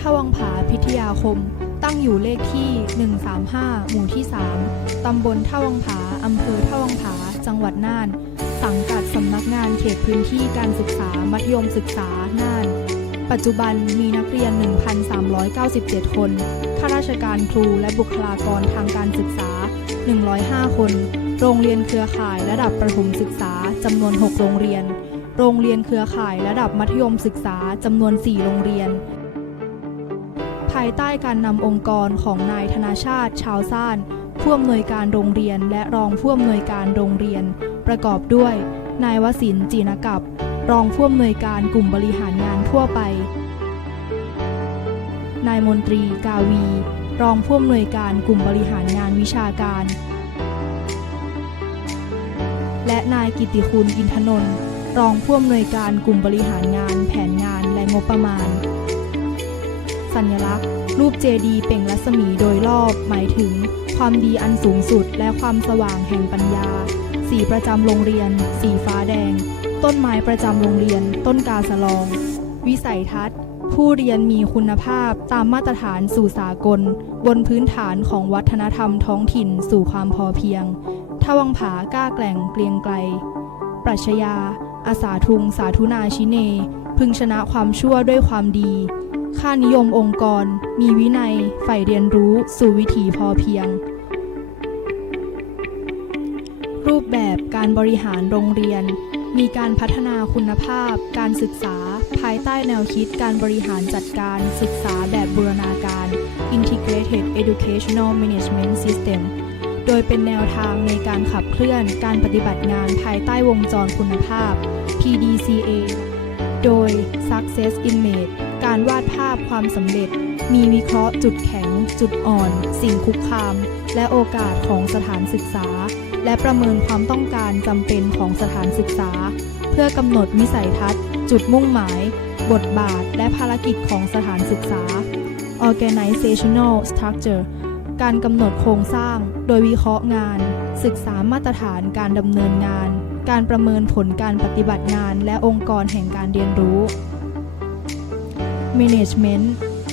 ท่าวังผาพิทยาคม ตั้งอยู่เลขที่ 135 หมู่ที่ 3 ตำบลท่าวังผา อำเภอท่าวังผา จังหวัดน่าน สังกัดสำนักงานเขตพื้นที่การศึกษา มัธยมศึกษา น่าน ปัจจุบันมีนักเรียน 1,397 คน ข้าราชการครูและบุคลากรทางการศึกษา 105 คน โรงเรียนเครือข่ายระดับประถมศึกษาจำนวน 6 โรงเรียน โรงเรียนเครือข่ายระดับมัธยมศึกษาจำนวน 4 โรงเรียน ภายใต้การนำองค์กรของนายธนาชาติ ชาวซ่านผู้อำนวยการโรงเรียนและรองผู้อำนวยการโรงเรียน ประกอบด้วย นายวสินจีนกับ รองผู้อำนวยการกลุ่มบริหารงานทั่วไป นายมนตรีกาวี รองผู้อำนวยการกลุ่มบริหารงานวิชาการ และนายกิติคุณอินทนนท์รองผู้อำนวยการกลุ่มบริหารงาน แผนงานและงบประมาณ สัญลักษณ์ รูปเจดีเป่งรัศมีโดยรอบ หมายถึง ความดีอันสูงสุดและความสว่างแห่งปัญญา สีประจำโรงเรียน สีฟ้าแดง ต้นไม้ประจำโรงเรียน ต้นกาสลอง วิสัยทัศน์ ผู้เรียนมีคุณภาพตามมาตรฐานสู่สากล บนพื้นฐานของวัฒนธรรมท้องถิ่นสู่ความพอเพียงทวังผากล้าแกล่งเกรียงไกล ปรัชญาอาสาทุง สาธุนาชิเน พึงชนะความชั่วด้วยความดี ค่านิยมองค์กร มีวินัย ใฝ่เรียนรู้ สู่วิถีพอเพียง รูปแบบการบริหารโรงเรียน มีการพัฒนาคุณภาพ การศึกษา ภายใต้แนวคิดการบริหารจัดการศึกษาแบบบูรณาการ Integrated Educational Management System โดยเป็นแนวทางในการขับเคลื่อนการปฏิบัติงานภายใต้วงจรคุณภาพ PDCA โดย Success Image การวาดภาพความสำเร็จ มีวิเคราะห์จุดแข็ง จุดอ่อน สิ่งคุกคาม และโอกาสของสถานศึกษา และประเมินความต้องการจำเป็นของสถานศึกษา เพื่อกำหนดวิสัยทัศน์ จุดมุ่งหมาย บทบาท และภารกิจของสถานศึกษา Organizational Structure การกำหนดโครงสร้าง โดยวิเคราะห์งาน ศึกษามาตรฐานการดำเนินงาน การประเมินผลการปฏิบัติงาน และองค์กรแห่งการเรียนรู้ Management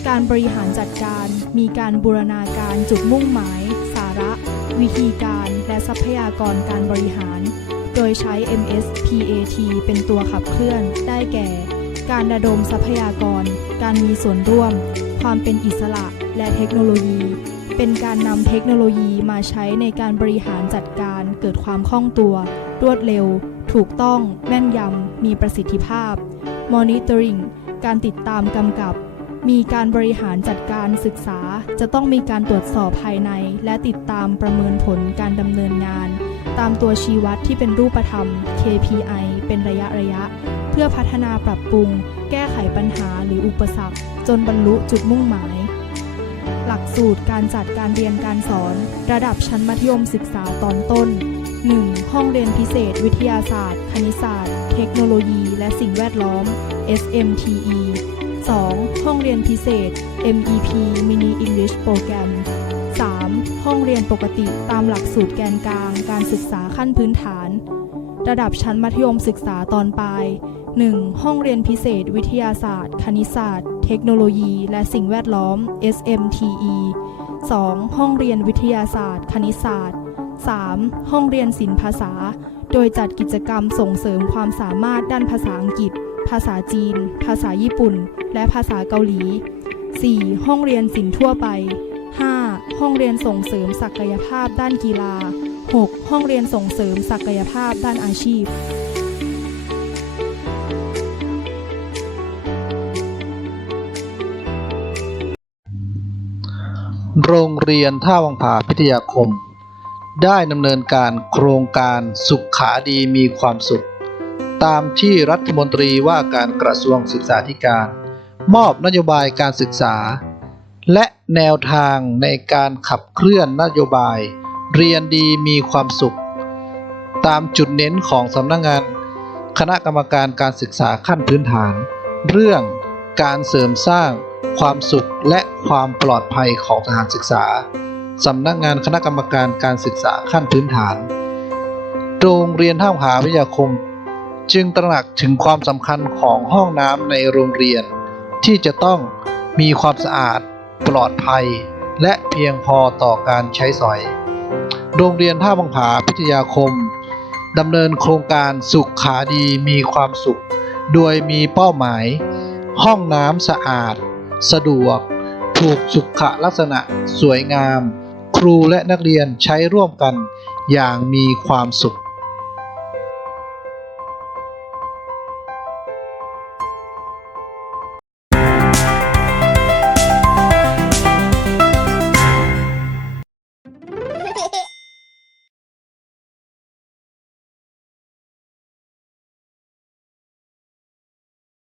การบริหารจัดการมีการบูรณาการจุดมุ่งหมาย สาระ วิธีการและทรัพยากรการบริหาร โดยใช้ MSPAT เป็นตัวขับเคลื่อนได้แก่ การระดมทรัพยากร การมีส่วนร่วม ความเป็นอิสระและเทคโนโลยี เป็นการนำเทคโนโลยีมาใช้ในการบริหารจัดการเกิดความคล่องตัว รวดเร็ว ถูกต้องแม่นยำ มีประสิทธิภาพ Monitoring การติดตามกำกับ มีการบริหารจัดการศึกษา จะต้องมีการตรวจสอบภายใน และติดตามประเมินผลการดำเนินงาน ตามตัวชี้วัดที่เป็นรูปธรรม KPI เป็นระยะระยะ เพื่อพัฒนาปรับปรุง แก้ไขปัญหาหรืออุปสรรค จนบรรลุจุดมุ่งหมาย หลักสูตรการจัดการเรียนการสอน ระดับชั้นมัธยมศึกษาตอนต้น 1. ห้องเรียนพิเศษ วิทยาศาสตร์ คณิตศาสตร์ เทคโนโลยี และสิ่งแวดล้อม SMTE 2. ห้องเรียนพิเศษ MEP Mini English Program 3. ห้องเรียนปกติตามหลักสูตรแกนกลาง การศึกษาขั้นพื้นฐาน ระดับชั้นมัธยมศึกษาตอนปลาย 1. ห้องเรียนพิเศษ วิทยาศาสตร์ คณิตศาสตร์ เทคโนโลยี และสิ่งแวดล้อม SMTE 2. ห้องเรียนวิทยาศาสตร์ คณิตศาสตร์ 3. ห้องเรียนศิลปภาษา โดยจัดกิจกรรมส่งเสริมความสามารถด้านภาษาอังกฤษ ภาษาจีน ภาษาญี่ปุ่น และภาษาเกาหลี 4. ห้องเรียนศิลป์ทั่วไป 5. ห้องเรียนส่งเสริมศักยภาพด้านกีฬา 6. ห้องเรียนส่งเสริมศักยภาพด้านอาชีพโรงเรียนท่าวังผาพิทยาคม ได้ดำเนินการโครงการสุขขาดีมีความสุข ตามที่รัฐมนตรีว่าการกระทรวงศึกษาธิการ มอบนโยบายการศึกษา และแนวทางในการขับเคลื่อนนโยบาย เรียนดีมีความสุข ตามจุดเน้นของสำนักงงาน คณะกรรมการการศึกษาขั้นพื้นฐาน เรื่องการเสริมสร้างความสุขและความปลอดภัยของสถานศึกษา สำนักงานคณะกรรมการการศึกษาขั้นพื้นฐาน โรงเรียนท่ามหาวิทยาคม จึงตระหนักถึงความสำคัญของห้องน้ำในโรงเรียน ที่จะต้องมีความสะอาด ปลอดภัย และเพียงพอต่อการใช้สอย โรงเรียนท่าวังผาพิทยาคมดำเนินโครงการสุขขาดีมีความสุข โดยมีเป้าหมาย ห้องน้ำสะอาด สะดวก ถูกสุขลักษณะสวยงาม รูและนักเรียนใช้ร่วมกันอย่างมีความสุข